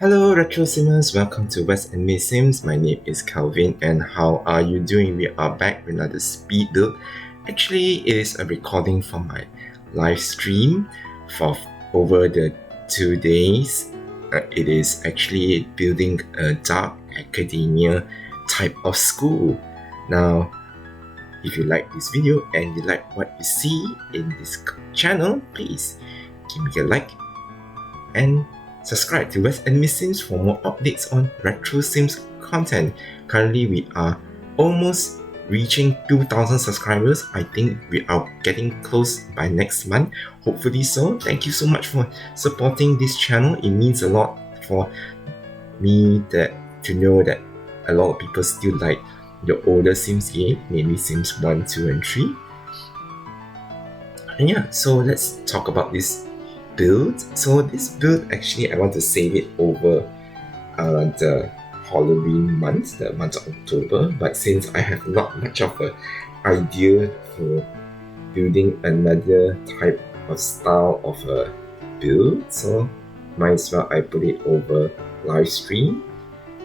Hello, Retro Simmers. Welcome to West and May Sims. My name is Calvin, and how are you doing? We are back with another speed build. Actually, it is a recording from my live stream for over the 2 days. It is actually building a dark academia type of school. Now, if you like this video and you like what you see in this channel, please give me a like and subscribe to West Enemy Sims for more updates on Retro Sims content. Currently, we are almost reaching 2,000 subscribers. I think we are getting close by next month. Hopefully so. Thank you so much for supporting this channel. It means a lot for me to know that a lot of people still like the older Sims game, mainly Sims 1, 2, and 3. And yeah, so let's talk about this build. So this build, actually, I want to save it over the Halloween month, the month of October. But since I have not much of an idea for building another type of style of a build, so might as well I put it over live stream.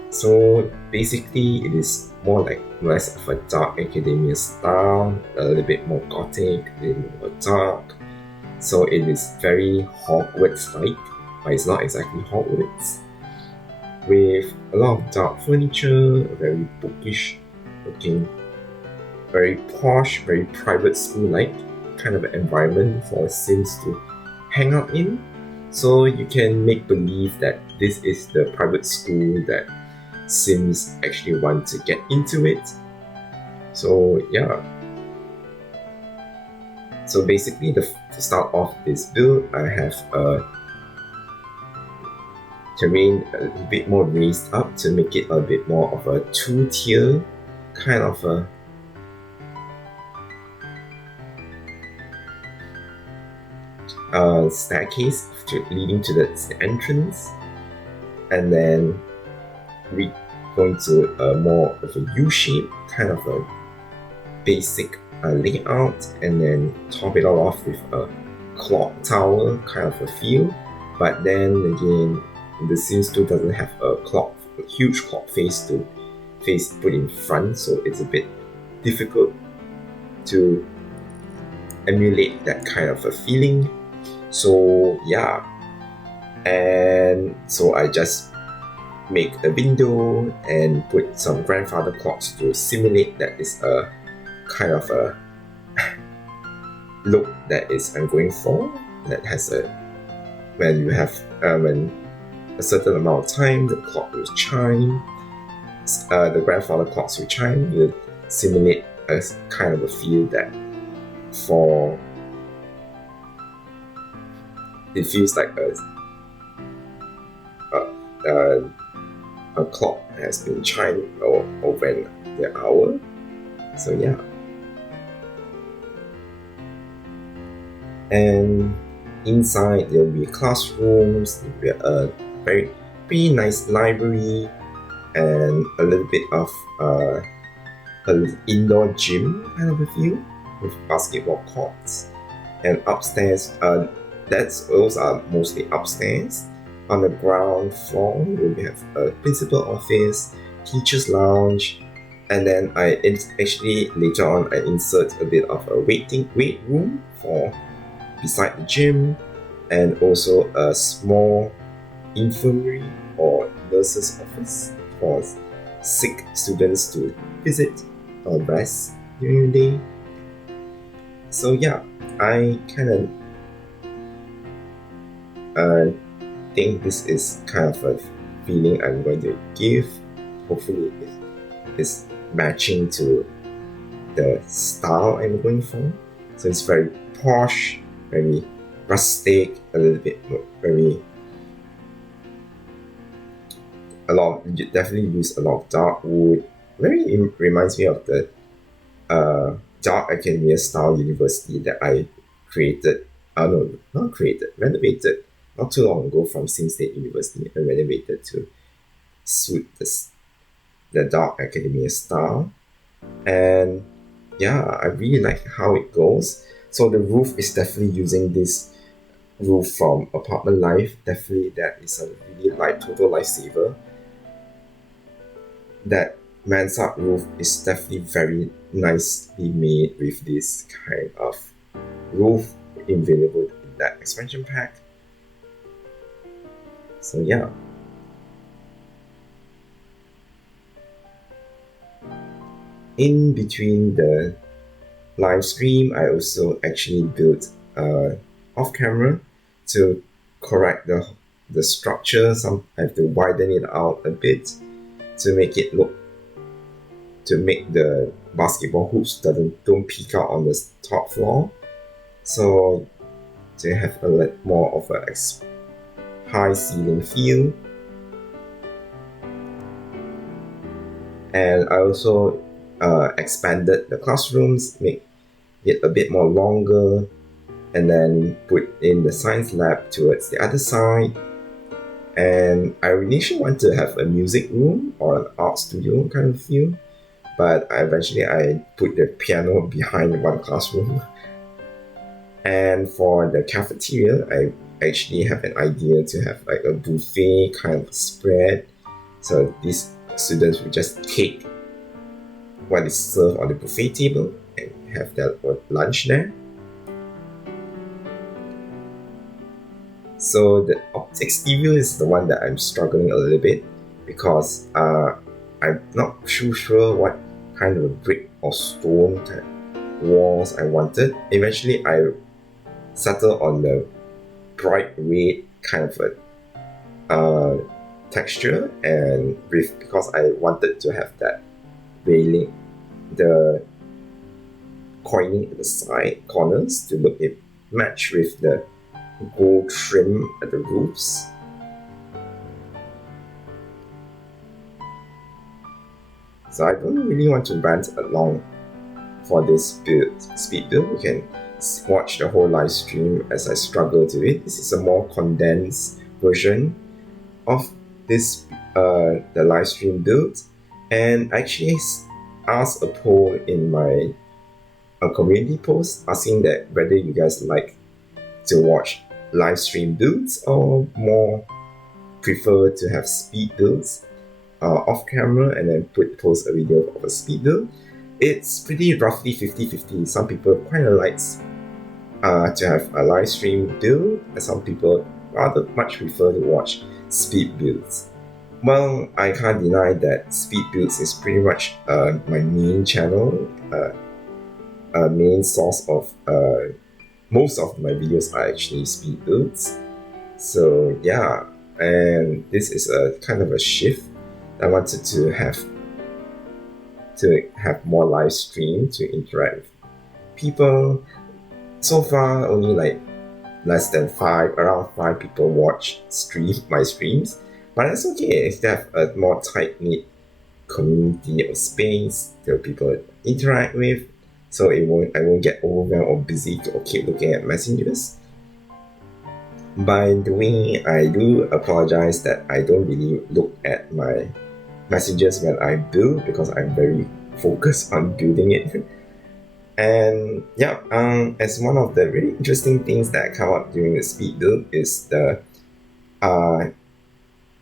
So basically, it is more like less of a dark academia style, a little bit more gothic, a little more dark. So it is very Hogwarts-like, but it's not exactly Hogwarts. With a lot of dark furniture, very bookish looking, very posh, very private school-like kind of environment for Sims to hang out in. So you can make believe that this is the private school that Sims actually want to get into it. So yeah. So basically, to start off this build, I have a terrain a bit more raised up to make it a bit more of a two-tier kind of a staircase leading to the entrance, and then we're going to a more of a U-shape kind of a basic layout, and then top it all off with a clock tower kind of a feel. But then again, the Sims 2 doesn't have a huge clock face put in front, so it's a bit difficult to emulate that kind of a feeling. So yeah, and so I just make a window and put some grandfather clocks to simulate that is a kind of a look that is I'm going for, that has when you have when a certain amount of time the clock will chime, the grandfather clocks will chime, you simulate a kind of a feel that for it feels like a clock has been chimed over the hour. So yeah. And inside there will be classrooms, there will be a very nice library, and a little bit of an indoor gym kind of a feel with basketball courts. And upstairs, those are mostly upstairs. On the ground floor, we have a principal office, teacher's lounge, and then actually later on I insert a bit of a weight room for beside the gym, and also a small infirmary or nurse's office for sick students to visit or rest during the day. So yeah, I kind of think this is kind of a feeling I'm going to give. Hopefully it's matching to the style I'm going for. So it's very posh, very rustic, a little bit more, definitely use a lot of dark wood. Very reminds me of the dark academia style university that I created. Renovated not too long ago from Sim State University. I renovated to suit the dark academia style, and yeah, I really like how it goes. So the roof is definitely using this roof from apartment life. Definitely that is a really total lifesaver. That mansard roof is definitely very nicely made with this kind of roof available in that expansion pack. So yeah. In between the live stream, I also actually built off camera to correct the structure. Some I have to widen it out a bit to make it look to make the basketball hoops don't peek out on the top floor. So to have a more of a high ceiling feel. And I also expanded the classrooms, make it a bit more longer, and then put in the science lab towards the other side. And I initially wanted to have a music room or an art studio kind of feel, but eventually I put the piano behind one classroom. And for the cafeteria, I actually have an idea to have like a buffet kind of spread. So these students will just take what is served on the buffet table and have their lunch there. So the optics view is the one that I'm struggling a little bit because I'm not too sure what kind of a brick or stone type walls I wanted. Eventually, I settled on the bright red kind of a texture, and because I wanted to have that railing, the coining at the side corners to look it match with the gold trim at the roofs. So I don't really want to rant along for this speed build. You can watch the whole live stream as I struggle to it. This is a more condensed version of this the live stream build, and I actually asked a poll in my community post asking that whether you guys like to watch live stream builds or more prefer to have speed builds off camera and then post a video of a speed build. It's pretty roughly 50-50. Some people kind of likes to have a live stream build, and some people rather much prefer to watch speed builds. Well, I can't deny that speed builds is pretty much my main channel, main source of most of my videos are actually speed builds. So yeah, and this is a kind of a shift. I wanted to have more live stream to interact with people. So far, only like less than around 5 people watch my streams. But that's okay. If they have a more tight-knit community or space that people interact with, so I won't get overwhelmed or busy or keep looking at messages. By the way, I do apologize that I don't really look at my messages when I build because I'm very focused on building it. And yeah, as one of the really interesting things that come up during the speed build is the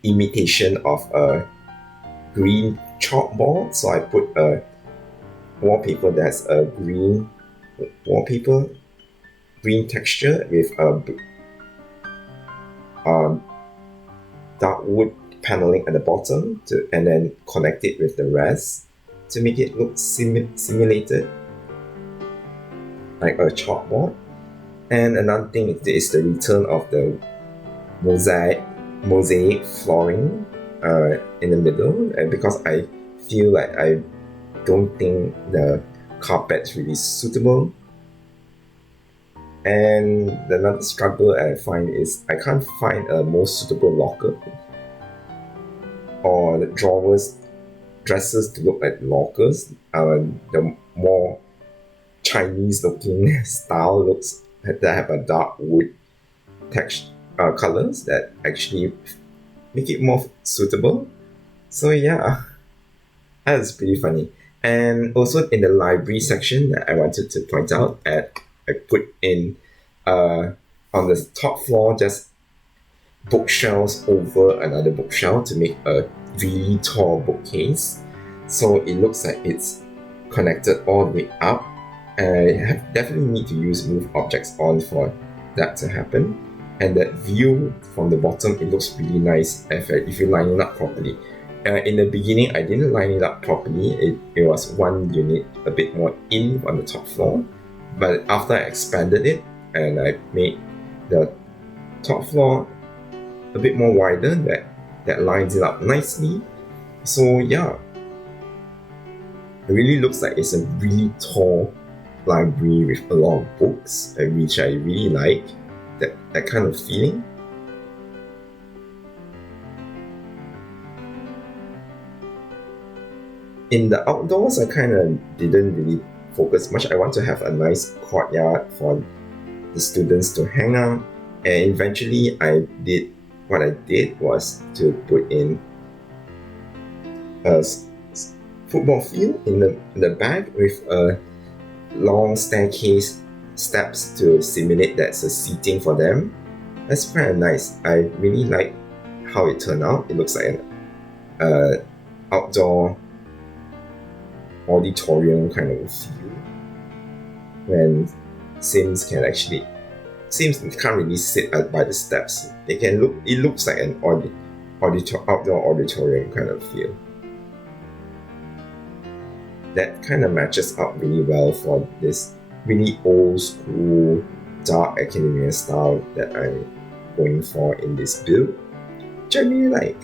imitation of a green chalkboard. So I put a wallpaper that's a green wallpaper, green texture with a dark wood paneling at the bottom and then connect it with the rest to make it look simulated like a chalkboard. And another thing is the return of the mosaic flooring in the middle, and because I feel like I don't think the carpet's really suitable. And another struggle I find is I can't find a more suitable locker or the dresses to look like lockers. The more Chinese looking style looks that have a dark wood texture colors that actually make it more suitable. So yeah, that's pretty funny. And also in the library section that I wanted to point out, I put in on the top floor, just bookshelves over another bookshelf to make a really tall bookcase. So it looks like it's connected all the way up. And I have definitely need to use move objects on for that to happen. And that view from the bottom, it looks really nice if you line it up properly. In the beginning, I didn't line it up properly. It was one unit a bit more in on the top floor. But after I expanded it and I made the top floor a bit more wider, that lines it up nicely. So yeah, it really looks like it's a really tall library with a lot of books, which I really like. That kind of feeling. In the outdoors, I kind of didn't really focus much. I want to have a nice courtyard for the students to hang out, and eventually what I did was to put in a football field in the back with a long staircase steps to simulate that's a seating for them. That's quite nice. I really like how it turned out. It looks like an outdoor auditorium kind of feel when Sims can't really sit by the steps. It looks like an outdoor auditorium kind of feel. That kind of matches up really well for this really old school dark academia style that I'm going for in this build, which I really like.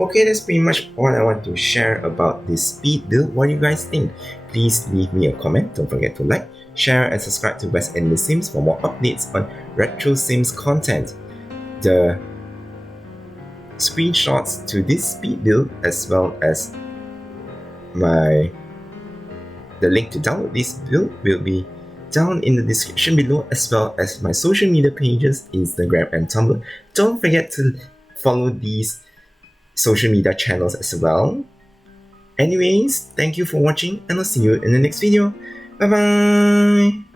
Okay, that's pretty much all I want to share about this speed build. What do you guys think? Please leave me a comment. Don't forget to like, share, and subscribe to West End Sims for more updates on retro Sims content. The screenshots to this speed build as well as the link to download this build will be down in the description below, as well as my social media pages, Instagram and Tumblr. Don't forget to follow these social media channels as well. Anyways, thank you for watching and I'll see you in the next video. Bye bye!